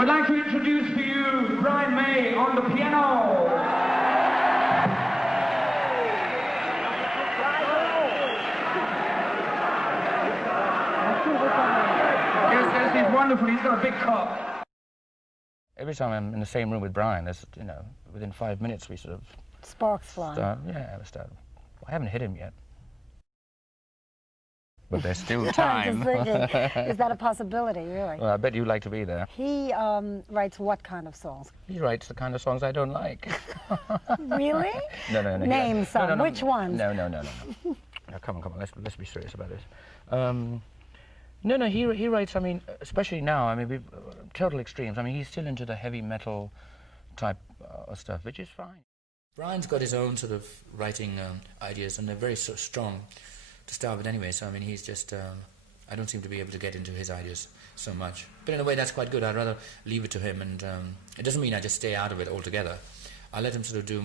I'd like to introduce to you Brian May on the piano. Yes, he's wonderful. He's got a big cup. Every time I'm in the same room with Brian, there's, within 5 minutes we sort of... Sparks fly. We start. Well, I haven't hit him yet. But there's still time. Just thinking, is that a possibility, really? Well, I bet you'd like to be there. He writes what kind of songs? He writes the kind of songs I don't like. Really? No. Name some. No. Which ones? No. Now, come on. Let's be serious about this. No. He writes. I mean, especially now. I mean, total extremes. I mean, he's still into the heavy metal type stuff, which is fine. Brian's got his own sort of writing ideas, and they're very sort of strong to start with anyway, so I mean he's just, I don't seem to be able to get into his ideas so much. But in a way that's quite good. I'd rather leave it to him, and it doesn't mean I just stay out of it altogether. I let him sort of do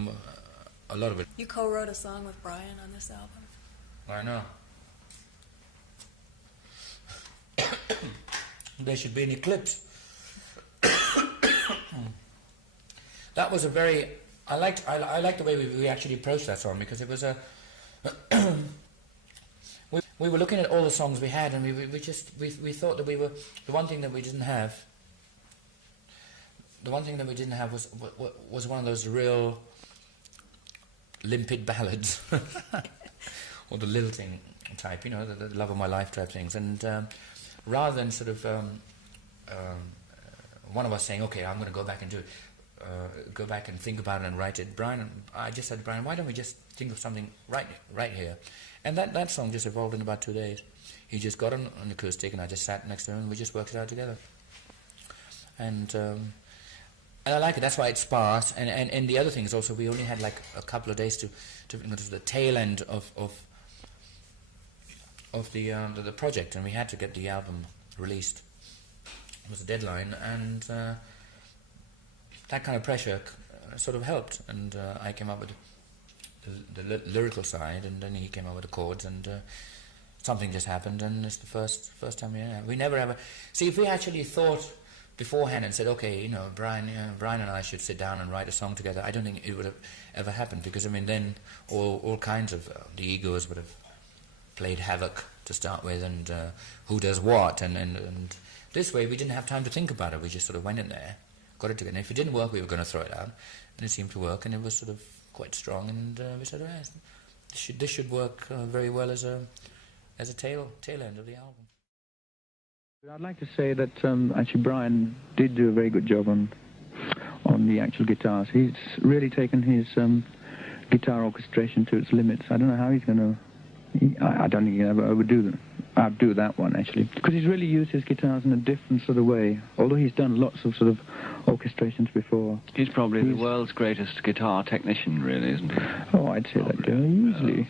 a lot of it. You co-wrote a song with Brian on this album? I know. There should be an eclipse. That was a very, I liked the way we actually approached that song, because it was a we were looking at all the songs we had, and we thought that we were, the one thing that we didn't have was one of those real limpid ballads, or the lilting type, the love of my life type things. And rather than sort of one of us saying, okay, I'm going to go back and do it, go back and think about it and write it, I just said to Brian, why don't we just think of something right here? And that song just evolved in about 2 days. He just got on an acoustic, and I just sat next to him, and we just worked it out together. And I like it. That's why it's sparse. And the other thing is also we only had like a couple of days to the tail end of the project, and we had to get the album released. It was a deadline, and that kind of pressure sort of helped. And I came up with the lyrical side, and then he came up with the chords, and something just happened, and it's the first time we never ever see, if we actually thought beforehand and said, okay, Brian and I should sit down and write a song together, I don't think it would have ever happened, because I mean then all kinds of the egos would have played havoc to start with, and who does what, and this way we didn't have time to think about it. We just sort of went in there, got it together, and if it didn't work we were going to throw it out, and it seemed to work, and it was sort of quite strong, and we said, this should work very well as a tail end of the album. I'd like to say that actually Brian did do a very good job on the actual guitars. He's really taken his guitar orchestration to its limits. I don't know how he's going to. I don't think he'll ever outdo that one, actually, because he's really used his guitars in a different sort of way, although he's done lots of sort of orchestrations before. He's probably the world's greatest guitar technician, really, isn't he? Oh, I'd say that, easily.